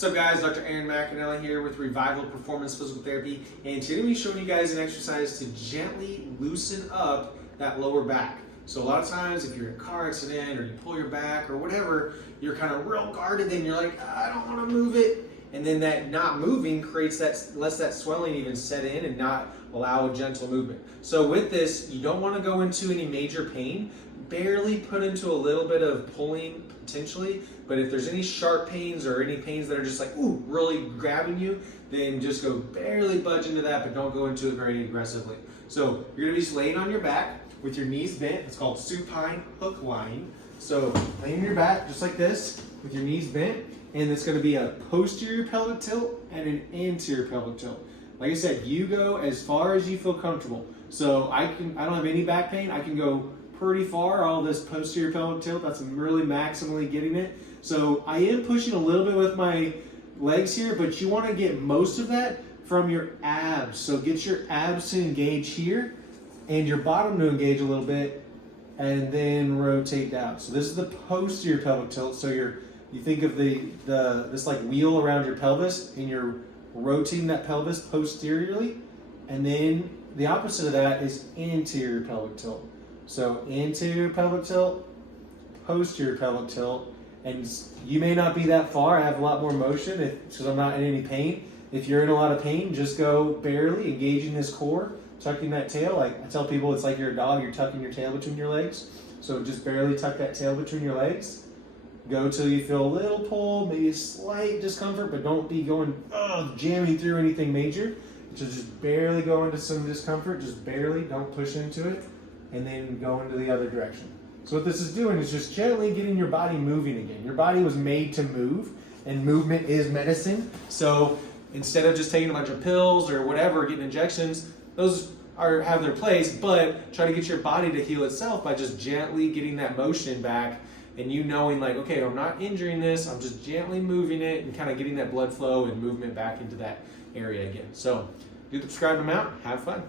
What's up guys, Dr. Aaron McAnally here with Revival Performance Physical Therapy, and today I'm going to be showing you guys an exercise to gently loosen up that lower back. So a lot of times if you're in a car accident or you pull your back or whatever, you're kind of real guarded and you're like, I don't want to move it. And then that not moving creates lets that swelling even set in and not allow a gentle movement. So with this, you don't want to go into any major pain. Barely put into a little bit of pulling potentially, but if there's any sharp pains or any pains that are just like, ooh, really grabbing you, then just go barely budge into that, but don't go into it very aggressively. So you're gonna be just laying on your back with your knees bent. It's called supine hook lying. So laying on your back just like this with your knees bent, and it's gonna be a posterior pelvic tilt and an anterior pelvic tilt. Like I said, you go as far as you feel comfortable. So I don't have any back pain. I can go pretty far, all this posterior pelvic tilt. That's really maximally getting it. So I am pushing a little bit with my legs here, but you want to get most of that from your abs. So get your abs to engage here and your bottom to engage a little bit, and then rotate down. So this is the posterior pelvic tilt. So you think of this like wheel around your pelvis, and you're rotating that pelvis posteriorly, and then the opposite of that is anterior pelvic tilt. So anterior pelvic tilt, posterior pelvic tilt, and you may not be that far. I have a lot more motion because I'm not in any pain. If you're in a lot of pain, just go barely engaging this core, tucking that tail. Like I tell people, it's like you're a dog, you're tucking your tail between your legs. So just barely tuck that tail between your legs. Go till you feel a little pull, maybe a slight discomfort, but don't be going, jamming through anything major. Just barely go into some discomfort, just barely, don't push into it, and then go into the other direction. So what this is doing is just gently getting your body moving again. Your body was made to move, and movement is medicine. So instead of just taking a bunch of pills or whatever, getting injections, those have their place, but try to get your body to heal itself by just gently getting that motion back, and you knowing like, okay, I'm not injuring this, I'm just gently moving it and kind of getting that blood flow and movement back into that area again. So do the prescribed amount, have fun.